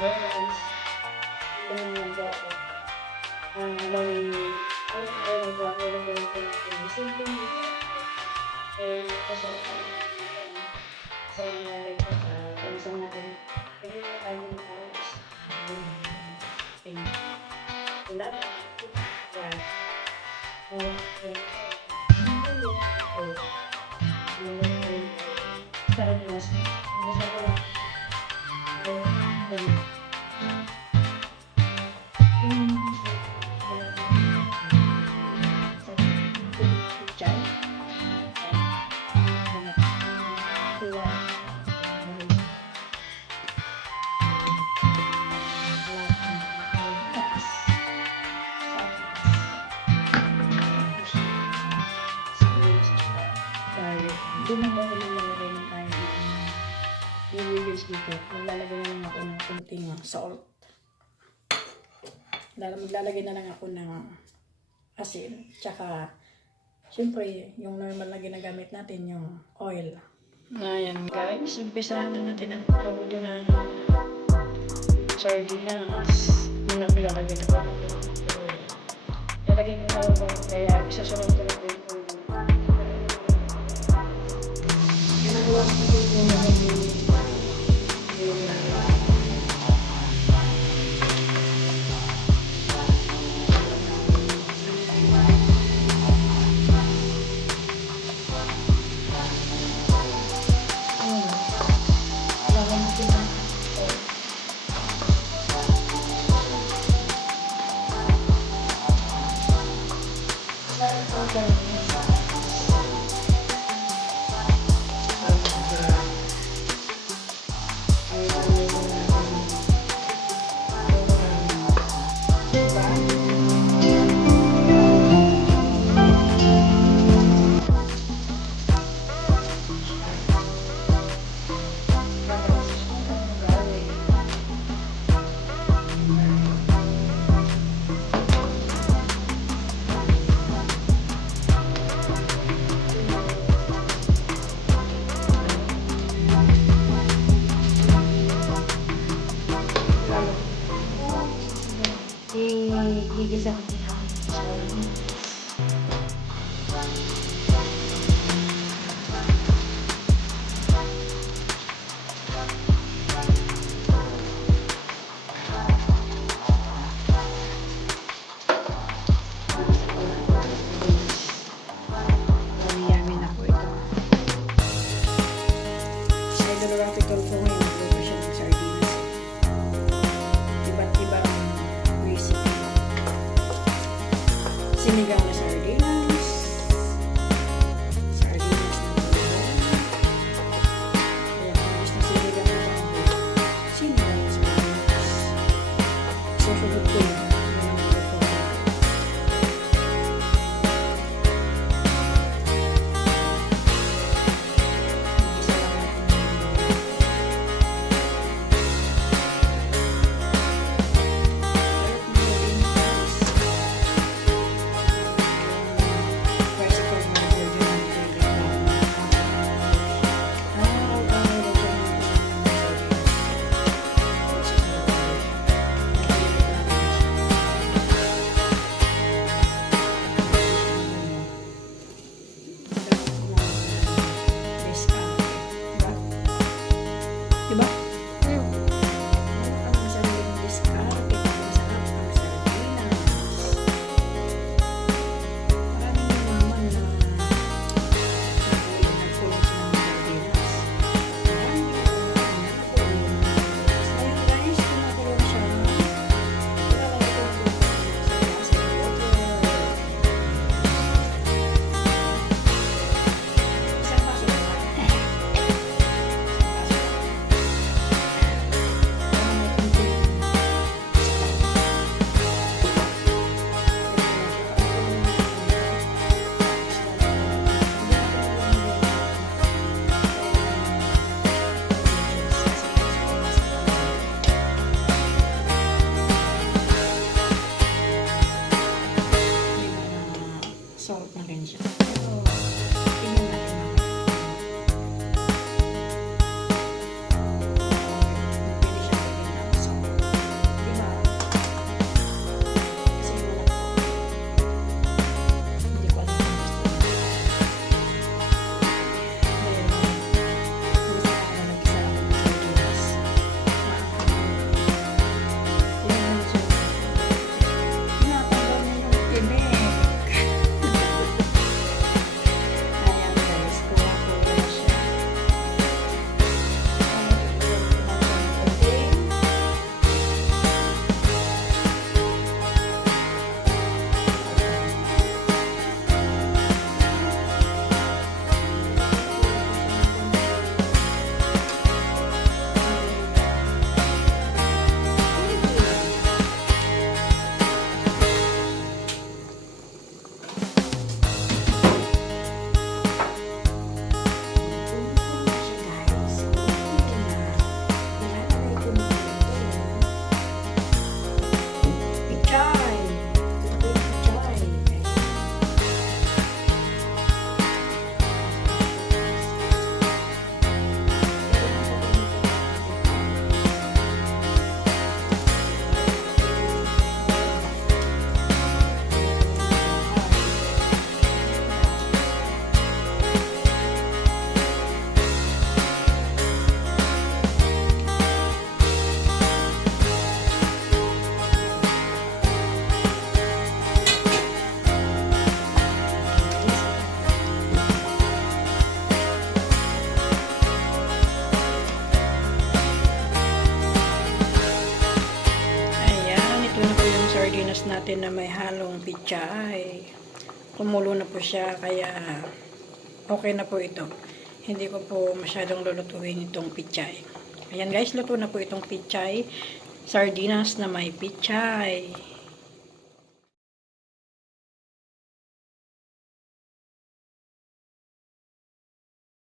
Whereas, ganun lang po ako. Simple kasi sa nangyari ko sa bansa natin, kaya tayo ng oras. Wala na. Doon ako nilalagay ng kain. I-release dito. Maglalagay na lang ako ng kunting salt. Maglalagay na lang ako ng asin. Tsaka, syempre, yung normal na ginagamit natin, yung oil. Ayan guys, umpisahan na natin ang pagkakulo ng sardinas. Yun ang nilalagay na ako. Nilagay ko na ako, kaya isasunod ko lang ko yung oil. Ginagawa ko yung mga natin na may halong pichay. Kumulo na po siya, kaya okay na po ito. Hindi ko po masyadong lulutuin itong pichay. Ayan guys, luto na po itong pichay. Sardinas na may pichay.